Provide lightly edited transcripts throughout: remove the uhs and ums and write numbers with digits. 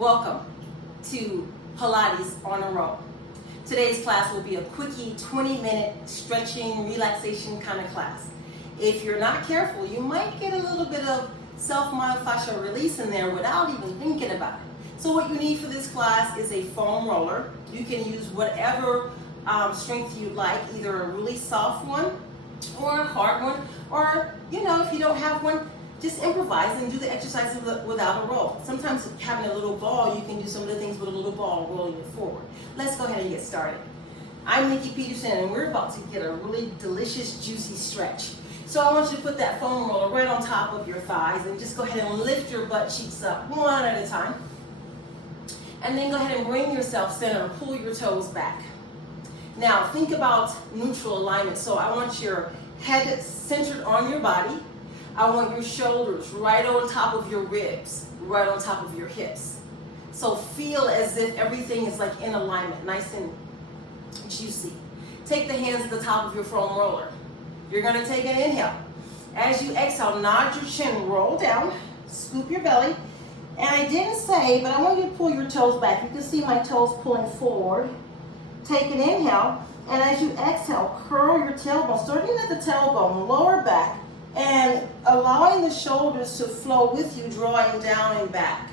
Welcome to Pilates on a Roll. Today's class will be a quickie 20-minute stretching, relaxation kind of class. If you're not careful, you might get a little bit of self-myofascial release in there without even thinking about it. So what you need for this class is a foam roller. You can use whatever strength you'd like, either a really soft one or a hard one, or if you don't have one, just improvise and do the exercises without a roll. Sometimes having a little ball, you can do some of the things with a little ball rolling it forward. Let's go ahead and get started. I'm Nikki Peterson, and we're about to get a really delicious, juicy stretch. So I want you to put that foam roller right on top of your thighs and just go ahead and lift your butt cheeks up one at a time. And then go ahead and bring yourself centered, pull your toes back. Now think about neutral alignment. So I want your head centered on your body. I want your shoulders right on top of your ribs, right on top of your hips. So feel as if everything is like in alignment, nice and juicy. Take the hands at the top of your foam roller. You're gonna take an inhale. As you exhale, nod your chin, roll down, scoop your belly. And I didn't say, but I want you to pull your toes back. You can see my toes pulling forward. Take an inhale, and as you exhale, curl your tailbone, starting at the tailbone, lower back, and allowing the shoulders to flow with you, drawing down and back.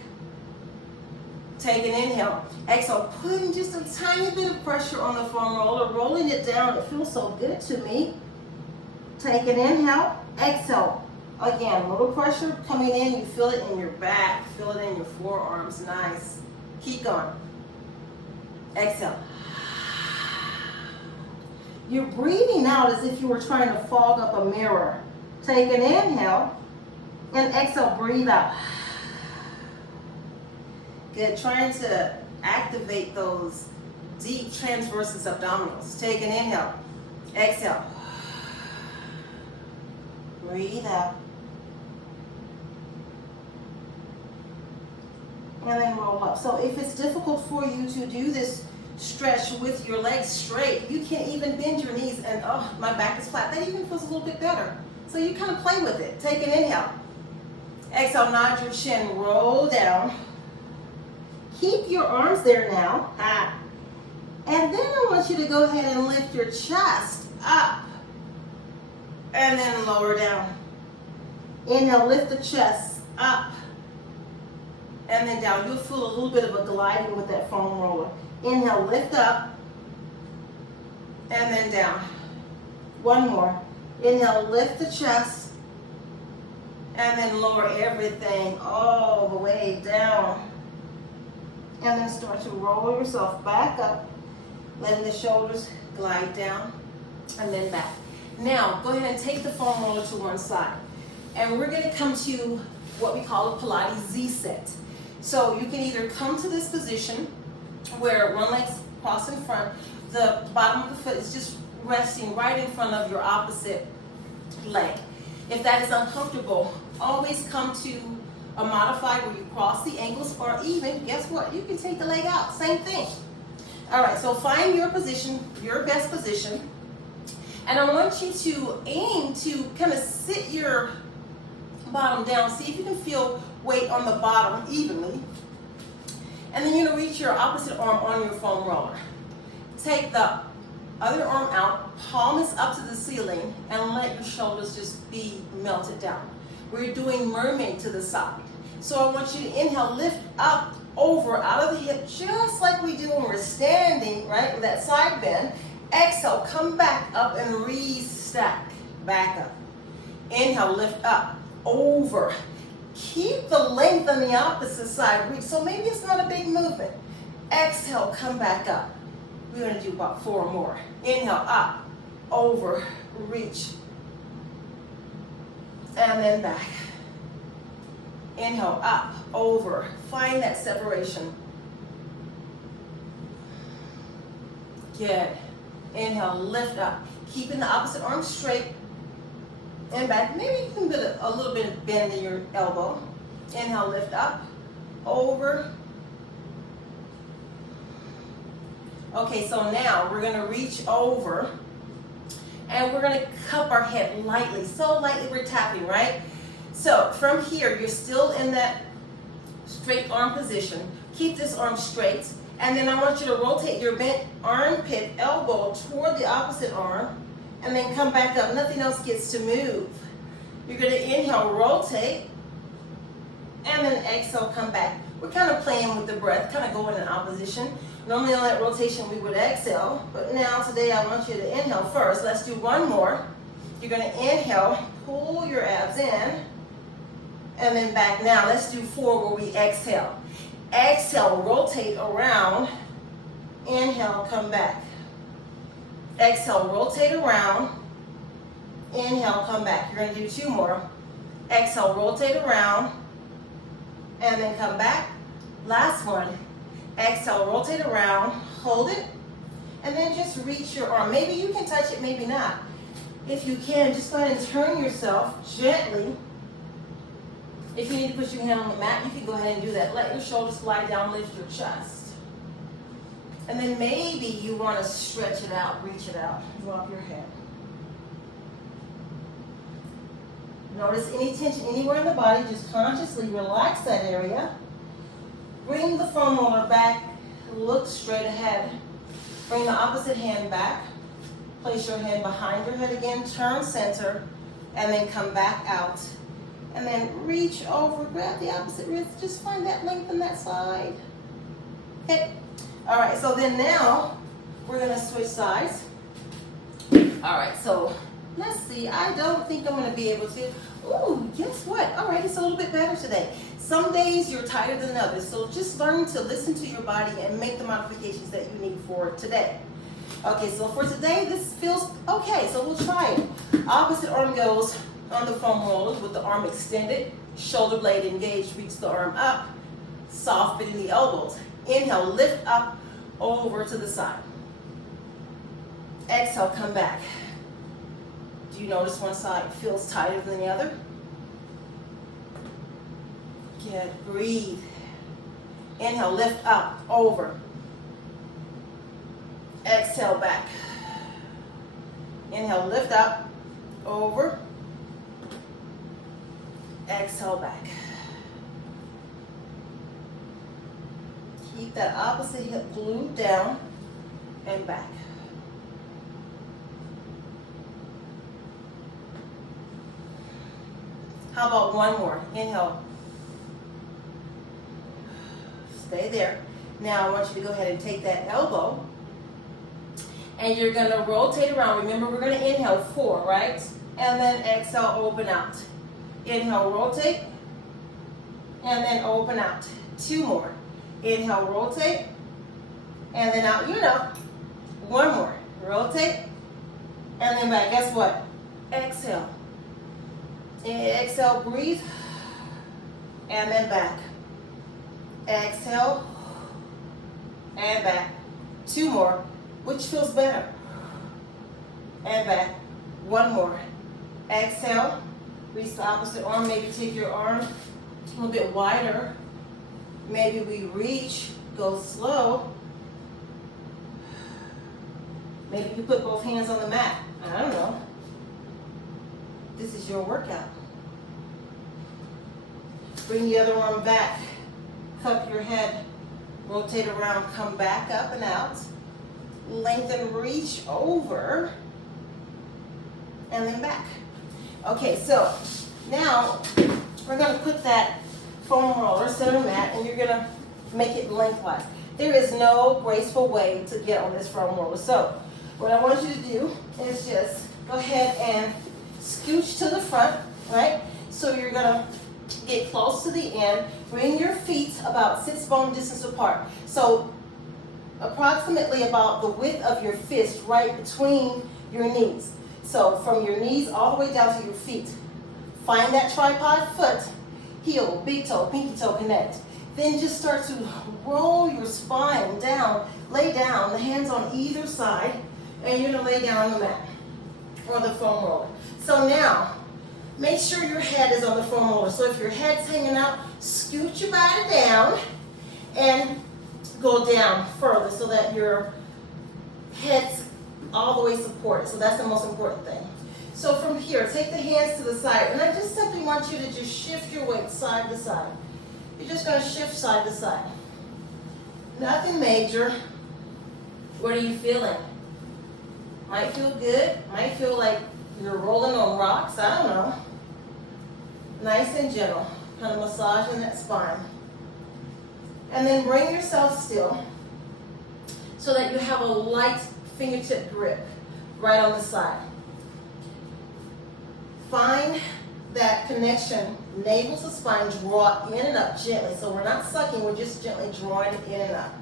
Take an inhale. Exhale, putting just a tiny bit of pressure on the foam roller, rolling it down. It feels so good to me. Take an inhale. Exhale. Again, a little pressure coming in. You feel it in your back. Feel it in your forearms. Nice. Keep going. Exhale. You're breathing out as if you were trying to fog up a mirror. Take an inhale, and exhale, breathe out. Good, trying to activate those deep transversus abdominals. Take an inhale, exhale. Breathe out. And then roll up. So if it's difficult for you to do this stretch with your legs straight, you can't even bend your knees and, oh, my back is flat. That even feels a little bit better. So you kind of play with it. Take an inhale. Exhale, nod your chin, roll down. Keep your arms there now. And then I want you to go ahead and lift your chest up. And then lower down. Inhale, lift the chest up. And then down. You'll feel a little bit of a gliding with that foam roller. Inhale, lift up. And then down. One more. Inhale, lift the chest, and then lower everything all the way down. And then start to roll yourself back up, letting the shoulders glide down, and then back. Now, go ahead and take the foam roller to one side. And we're gonna come to what we call a Pilates Z set. So you can either come to this position where one leg's crossed in front, the bottom of the foot is just resting right in front of your opposite leg. If that is uncomfortable, always come to a modified where you cross the ankles, or even, guess what, you can take the leg out, same thing. All right, so find your position, your best position, and I want you to aim to kind of sit your bottom down. See if you can feel weight on the bottom evenly, and then you're gonna reach your opposite arm on your foam roller. Take the other arm out, palm is up to the ceiling, and let your shoulders just be melted down. We're doing mermaid to the side. So I want you to inhale, lift up, over, out of the hip, just like we do when we're standing, right, with that side bend. Exhale, come back up and restack, back up. Inhale, lift up, over. Keep the length on the opposite side, reach. So maybe it's not a big movement. Exhale, come back up. We're gonna do about 4 more. Inhale, up, over, reach, and then back. Inhale, up, over, find that separation. Good. Inhale, lift up, keeping the opposite arm straight and back. Maybe you can get a little bit of bend in your elbow. Inhale, lift up, over. Okay, so now we're gonna reach over and we're gonna cup our head lightly, so lightly we're tapping, right? So from here, you're still in that straight arm position. Keep this arm straight. And then I want you to rotate your bent armpit elbow toward the opposite arm and then come back up. Nothing else gets to move. You're going to inhale, rotate, and then exhale, come back. We're kind of playing with the breath, kind of going in opposition. Normally on that rotation we would exhale, but now today I want you to inhale first. Let's do one more. You're going to inhale, pull your abs in, and then back. Now let's do 4 where we exhale. Exhale, rotate around. Inhale, come back. Exhale, rotate around. Inhale, come back. You're going to do 2 more. Exhale, rotate around. And then come back. Last one. Exhale, rotate around. Hold it. And then just reach your arm. Maybe you can touch it, maybe not. If you can, just go ahead and turn yourself gently. If you need to put your hand on the mat, you can go ahead and do that. Let your shoulders slide down, lift your chest. And then maybe you want to stretch it out, reach it out, drop your head. Notice any tension anywhere in the body, just consciously relax that area. Bring the foam roller back, look straight ahead. Bring the opposite hand back. Place your hand behind your head again, turn center, and then come back out. And then reach over, grab the opposite wrist, just find that length on that side. Okay, all right, so then now we're gonna switch sides. All right, so let's see, I don't think I'm gonna be able to. Ooh, guess what? All right, it's a little bit better today. Some days you're tighter than others, so just learn to listen to your body and make the modifications that you need for today. Okay, so for today, this feels okay, so we'll try it. Opposite arm goes on the foam roller with the arm extended, shoulder blade engaged, reach the arm up, soft bend in the elbows. Inhale, lift up, over to the side. Exhale, come back. Do you notice one side feels tighter than the other? Good, breathe. Inhale, lift up, over. Exhale, back. Inhale, lift up, over. Exhale, back. Keep that opposite hip glued down and back. How about one more? Inhale. Stay there. Now I want you to go ahead and take that elbow and you're going to rotate around. Remember, we're going to inhale 4, right? And then exhale, open out. Inhale, rotate, and then open out. 2 more. Inhale, rotate, and then out. You know, 1 more. Rotate, and then back. Guess what? Exhale. Exhale, breathe, and then back. Exhale, and back. 2 more. Which feels better? And back. 1 more. Exhale. Reach the opposite arm. Maybe take your arm a little bit wider. Maybe we reach, go slow. Maybe you put both hands on the mat. I don't know. This is your workout. Bring the other arm back. Cup your head. Rotate around. Come back up and out. Lengthen, reach over. And then back. Okay, so now we're going to put that foam roller center mat and you're going to make it lengthwise. There is no graceful way to get on this foam roller. So what I want you to do is just go ahead and scooch to the front, right? So you're going to get close to the end. Bring your feet about 6 bone distance apart. So approximately about the width of your fist right between your knees. So from your knees all the way down to your feet. Find that tripod foot, heel, big toe, pinky toe connect. Then just start to roll your spine down, lay down, the hands on either side, and you're gonna lay down on the mat or the foam roller. So now, make sure your head is on the foam roller. So if your head's hanging out, scoot your body down and go down further so that your head's all the way supported. So that's the most important thing. So from here, take the hands to the side, and I just simply want you to just shift your weight side to side. You're just going to shift side to side. Nothing major. What are you feeling? Might feel good. Might feel like you're rolling on rocks. I don't know. Nice and gentle. Kind of massaging that spine. And then bring yourself still so that you have a light fingertip grip right on the side. Find that connection, navel to spine, draw in and up gently. So we're not sucking, we're just gently drawing it in and up.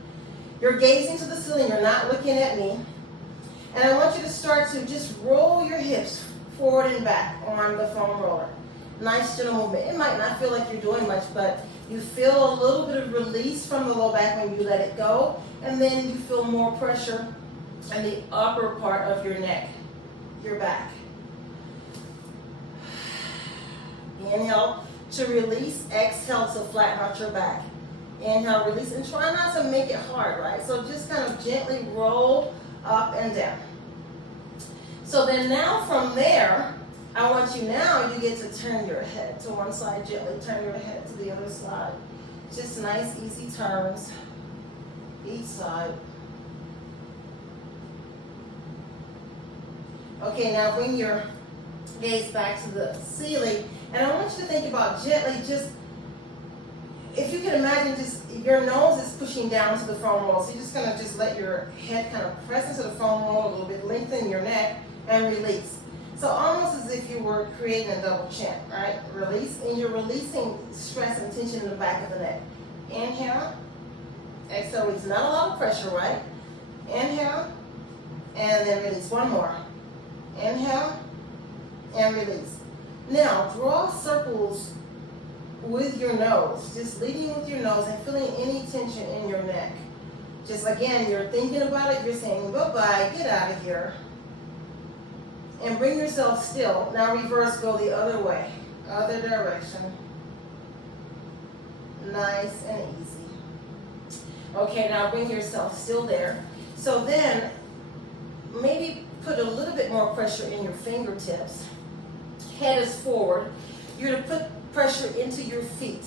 You're gazing to the ceiling, you're not looking at me. And I want you to start to just roll your hips forward and back on the foam roller. Nice gentle movement. It might not feel like you're doing much, but you feel a little bit of release from the low back when you let it go, and then you feel more pressure in the upper part of your neck, your back. Inhale to release, exhale to flatten out your back. Inhale, release, and try not to make it hard, right? So just kind of gently roll up and down. So then now from there, I want you get to turn your head to one side, gently turn your head to the other side. Just nice, easy turns, each side. Okay, now bring your gaze back to the ceiling, and I want you to think about gently, just, if you can imagine, just your nose is pushing down to the foam roll, so you're just going to just let your head kind of press into the foam roll a little bit, lengthen your neck, and release. So almost as if you were creating a double chin, right? Release, and you're releasing stress and tension in the back of the neck. Inhale, exhale, release. Not a lot of pressure, right? Inhale, and then release. One more. Inhale, and release. Now, draw circles with your nose, just leading with your nose and feeling any tension in your neck. Just again, you're thinking about it, you're saying, bye-bye, get out of here. And bring yourself still. Now reverse, go the other way, other direction. Nice and easy. Okay, now bring yourself still there. So then, maybe put a little bit more pressure in your fingertips. Head is forward. You're going to put pressure into your feet.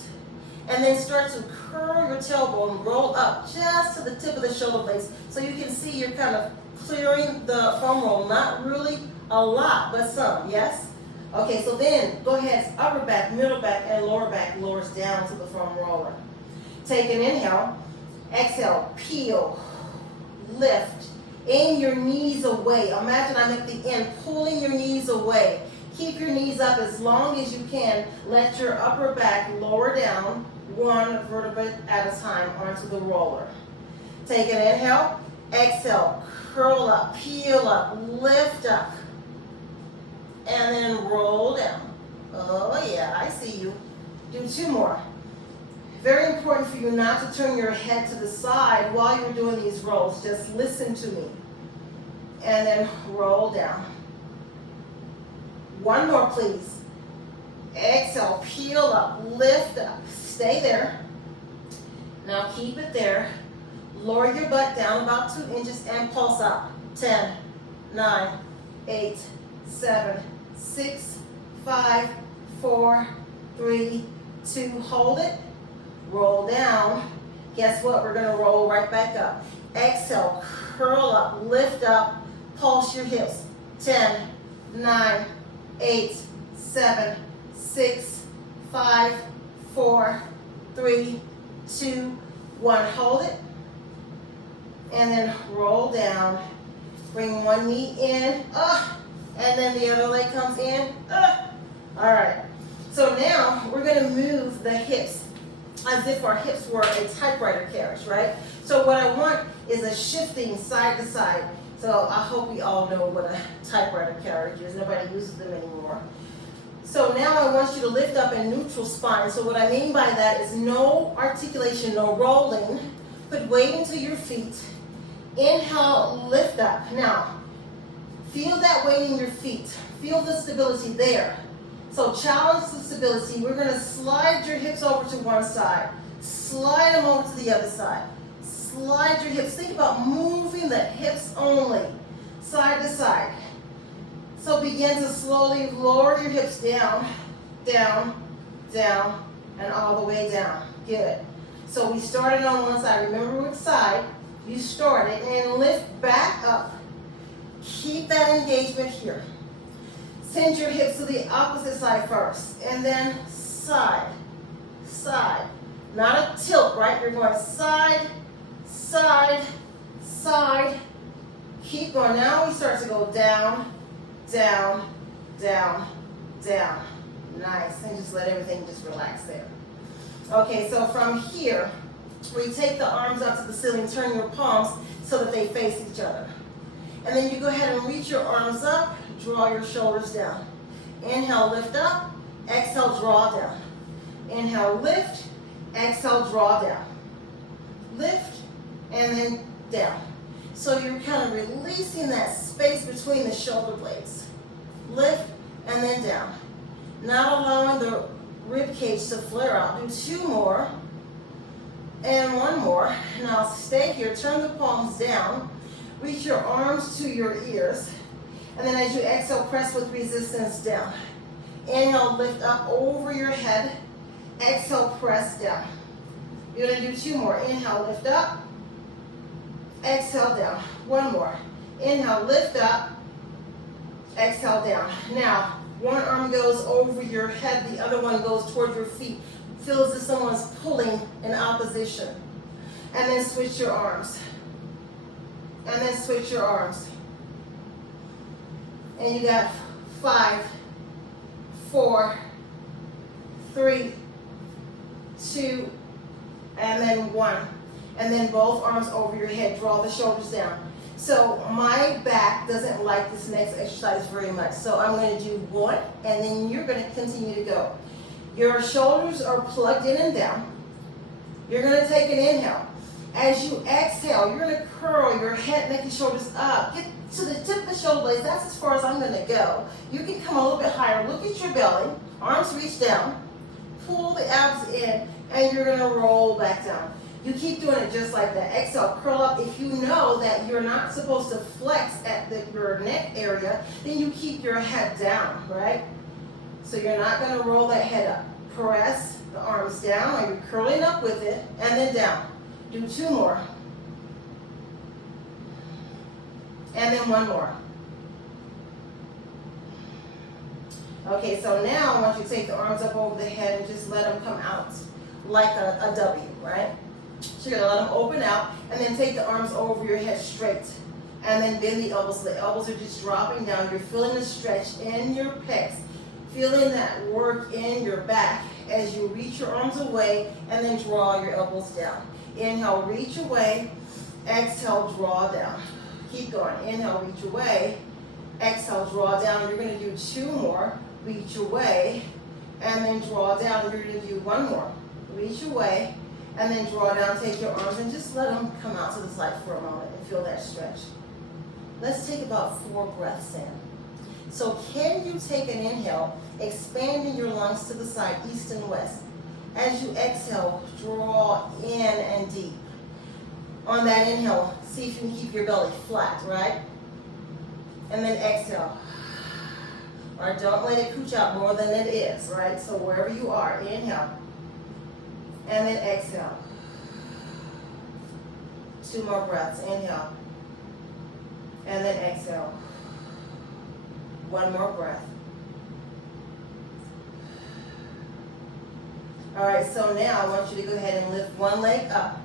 And then start to curl your tailbone, roll up just to the tip of the shoulder blades. So you can see you're kind of clearing the foam roll. Not really a lot, but some, yes? Okay, so then go ahead, upper back, middle back, and lower back lowers down to the foam roller. Take an inhale, exhale, peel, lift, aim your knees away. Imagine I'm at the end, pulling your knees away. Keep your knees up as long as you can. Let your upper back lower down, one vertebrae at a time onto the roller. Take an inhale, exhale, curl up, peel up, lift up, and then roll down. Oh yeah, I see you. Do two more. Very important for you not to turn your head to the side while you're doing these rolls. Just listen to me. And then roll down. One more, please. Exhale, peel up, lift up. Stay there. Now keep it there. Lower your butt down about 2 inches and pulse up. 10, 9, 8, 7, 6, 5, 4, 3, 2. Hold it. Roll down. Guess what? We're going to roll right back up. Exhale, curl up, lift up, pulse your hips. 10, 9, 8, 7, 6, 5, 4, 3, 2, 1. Hold it. And then roll down. Bring one knee in. And then the other leg comes in. All right. So now we're going to move the hips as if our hips were a typewriter carriage, right? So what I want is a shifting side to side. So I hope we all know what a typewriter carriage is. Nobody uses them anymore. So now I want you to lift up in neutral spine. So what I mean by that is no articulation, no rolling. Put weight into your feet. Inhale, lift up. Now, feel that weight in your feet. Feel the stability there. So challenge the stability. We're going to slide your hips over to one side. Slide them over to the other side. Slide your hips. Think about moving the hips only, side to side. So begin to slowly lower your hips down, down, down, and all the way down. Good. So we started on one side. Remember which side you started, and lift back up. Keep that engagement here. Send your hips to the opposite side first, and then side, side. Not a tilt, right? You're going side, side, side. Keep going. Now we start to go down, down, down, down. Nice. And just let everything just relax there. Okay, so from here, we take the arms up to the ceiling, turn your palms so that they face each other. And then you go ahead and reach your arms up, draw your shoulders down. Inhale, lift up. Exhale, draw down. Inhale, lift. Exhale, draw down. Lift, and then down. So you're kind of releasing that space between the shoulder blades. Lift, and then down. Not allowing the rib cage to flare out. Do 2 more, and 1 more. Now stay here, turn the palms down. Reach your arms to your ears. And then as you exhale, press with resistance down. Inhale, lift up over your head. Exhale, press down. You're going to do 2 more. Inhale, lift up. Exhale, down. 1 more. Inhale, lift up. Exhale, down. Now, one arm goes over your head. The other one goes toward your feet. Feel as if someone's pulling in opposition. And then switch your arms. And then switch your arms. And you got 5, 4, 3, 2, and then 1. And then both arms over your head. Draw the shoulders down. So my back doesn't like this next exercise very much. So I'm going to do 1, and then you're going to continue to go. Your shoulders are plugged in and down. You're going to take an inhale. As you exhale, you're going to curl your head, neck, and shoulders up. Get to the tip of the shoulder blades. That's as far as I'm going to go. You can come a little bit higher. Look at your belly. Arms reach down. Pull the abs in, and you're going to roll back down. You keep doing it just like that. Exhale, curl up. If you know that you're not supposed to flex at your neck area, then you keep your head down, right? So you're not going to roll that head up. Press the arms down. Are you curling up with it? And then down. Do 2 more. And then 1 more. Okay, so now I want you to take the arms up over the head and just let them come out like a W, right? So you're going to let them open out, and then take the arms over your head straight. And then bend the elbows. The elbows are just dropping down. You're feeling the stretch in your pecs. Feeling that work in your back as you reach your arms away and then draw your elbows down. Inhale, reach away. Exhale, draw down. Keep going. Inhale, reach away. Exhale, draw down. You're going to do 2 more. Reach away and then draw down. You're going to do 1 more. Reach away and then draw down. Take your arms and just let them come out to the side for a moment and feel that stretch. Let's take about 4 breaths in. So can you take an inhale, expanding your lungs to the side, east and west. As you exhale, draw in and deep. On that inhale, see if you can keep your belly flat, right? And then exhale. Or don't let it cooch out more than it is, right? So wherever you are, inhale. And then exhale. 2 more breaths. Inhale. And then exhale. 1 more breath. All right, so now I want you to go ahead and lift one leg up.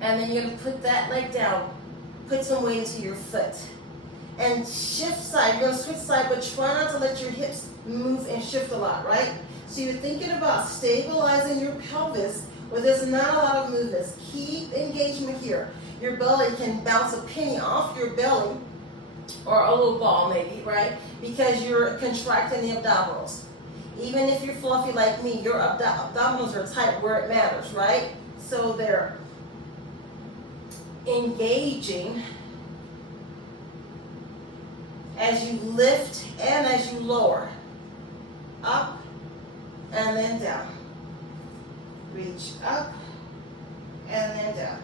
And then you're going to put that leg down. Put some weight into your foot. And shift side. You're going to switch side, but try not to let your hips move and shift a lot, right? So you're thinking about stabilizing your pelvis where there's not a lot of movements. Keep engagement here. Your belly can bounce a penny off your belly, or a little ball maybe, right? Because you're contracting the abdominals. Even if you're fluffy like me, your abdominals are tight where it matters, right? So they're engaging as you lift and as you lower. Up and then down. Reach up and then down.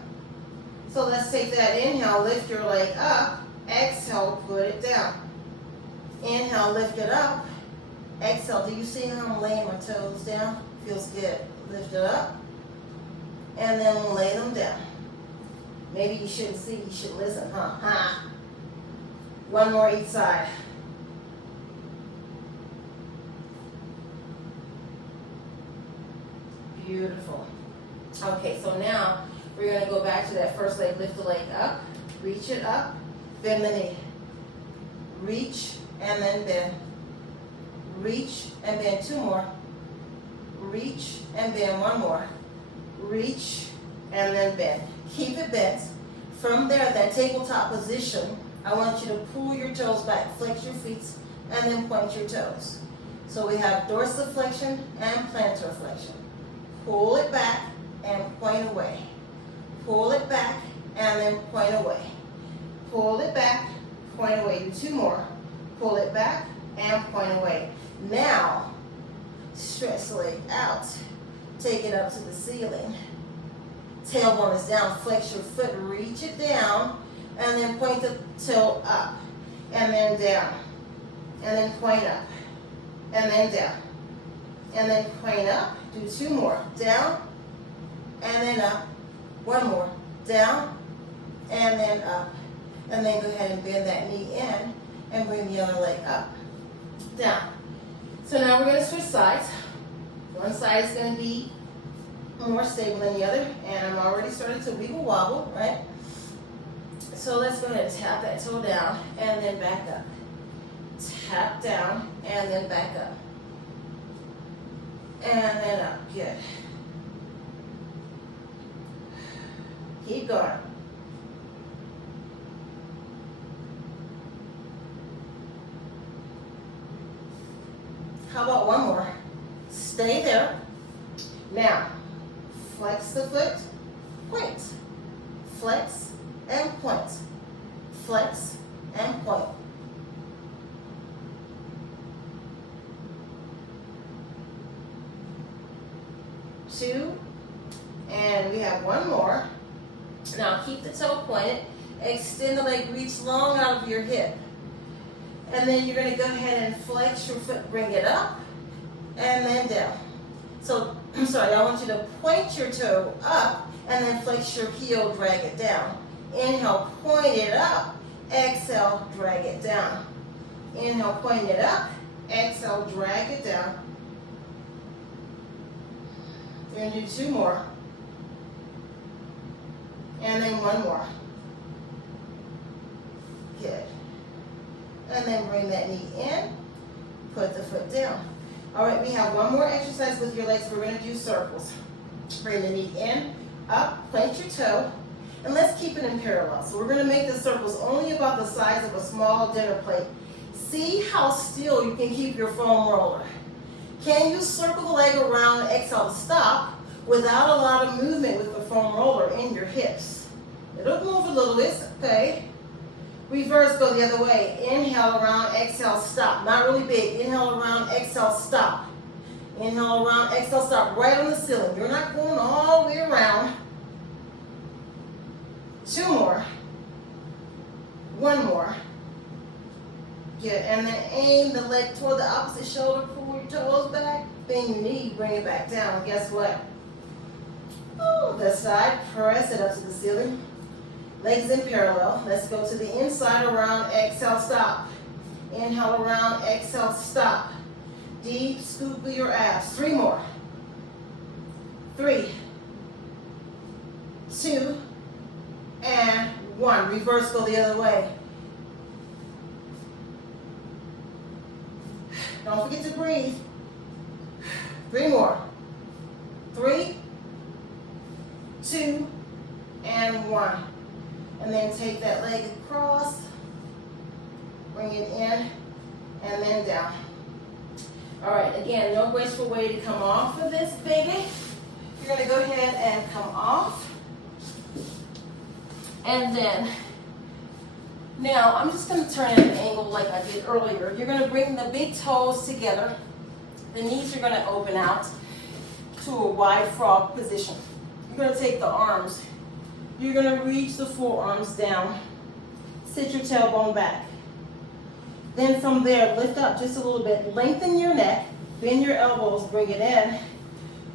So let's take that inhale, lift your leg up. Exhale, put it down. Inhale, lift it up. Exhale. Do you see how I'm laying my toes down? Feels good. Lift it up. And then lay them down. Maybe you shouldn't see, you should listen, huh? One more each side. Beautiful. Okay, so now we're going to go back to that first leg. Lift the leg up, reach it up, bend the knee. Reach and then bend. Reach and bend. Two more. Reach and bend. One more. Reach and then bend. Keep it bent. From there, that tabletop position, I want you to pull your toes back, flex your feet, and then point your toes. So we have dorsiflexion and plantar flexion. Pull it back and point away. Pull it back and then point away. Pull it back, point away. Do two more. Pull it back and point away. Now, stretch the leg out. Take it up to the ceiling. Tailbone is down. Flex your foot. Reach it down. And then point the toe up. And then down. And then point up. And then down. And then point up. Do two more. Down. And then up. One more. Down. And then up. And then go ahead and bend that knee in. And bring the other leg up. Down. So now we're going to switch sides. One side is going to be more stable than the other, and I'm already starting to wiggle wobble, right? So let's go ahead and tap that toe down and then back up. Tap down and then back up. And then up. Good. Keep going. How about one more? Stay there. Now, flex the foot, point. Flex and point. Flex and point. Two, and we have one more. Now keep the toe pointed. Extend the leg, reach long out of your hip. And then you're going to go ahead and flex your foot, bring it up, and then down. So, I'm sorry, I want you to point your toe up, and then flex your heel, drag it down. Inhale, point it up. Exhale, drag it down. Inhale, point it up. Exhale, drag it down. We're going to do two more. And then one more. Good. And then bring that knee in. Put the foot down. All right, we have one more exercise with your legs. We're going to do circles. Bring the knee in, up, plant your toe, and let's keep it in parallel. So we're going to make the circles only about the size of a small dinner plate. See how still you can keep your foam roller. Can you circle the leg around, exhale to stop, without a lot of movement with the foam roller in your hips? It'll move a little bit, okay? Reverse, go the other way. Inhale around, exhale, stop. Not really big. Inhale around, exhale, stop. Inhale around, exhale, stop. Right on the ceiling. You're not going all the way around. Two more. One more. Good. And then aim the leg toward the opposite shoulder. Pull your toes back. Bend your knee. Bring it back down. Guess what? Oh, this side. Press it up to the ceiling. Legs in parallel. Let's go to the inside around, exhale, stop. Inhale around, exhale, stop. Deep scoop of your abs. Three more. 3, 2, and 1. Reverse, go the other way. Don't forget to breathe. 3 more. 3, 2, and 1. And then take that leg across, bring it in, and then down. All right, again, no graceful way to come off of this, baby. You're gonna go ahead and come off. And then, now I'm just gonna turn at an angle like I did earlier. You're gonna bring the big toes together. The knees are gonna open out to a wide frog position. You're gonna take the arms. You're going to reach the forearms down. Sit your tailbone back. Then from there, lift up just a little bit. Lengthen your neck, bend your elbows, bring it in,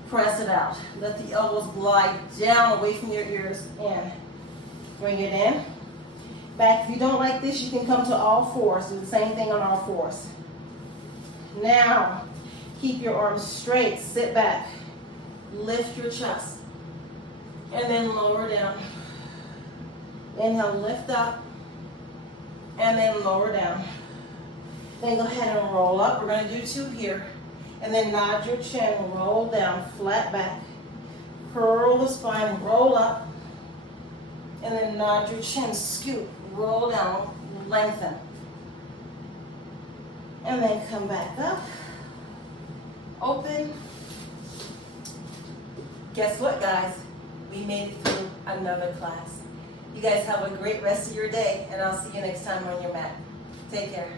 press it out. Let the elbows glide down away from your ears and bring it in. Back. If you don't like this, you can come to all fours. Do the same thing on all fours. Now, keep your arms straight. Sit back. Lift your chest. And then lower down. Inhale, lift up. And then lower down. Then go ahead and roll up. We're going to do 2 here. And then nod your chin, roll down, flat back. Curl the spine, roll up. And then nod your chin, scoop, roll down, lengthen. And then come back up. Open. Guess what, guys? We made it through another class. You guys have a great rest of your day, and I'll see you next time on your mat. Take care.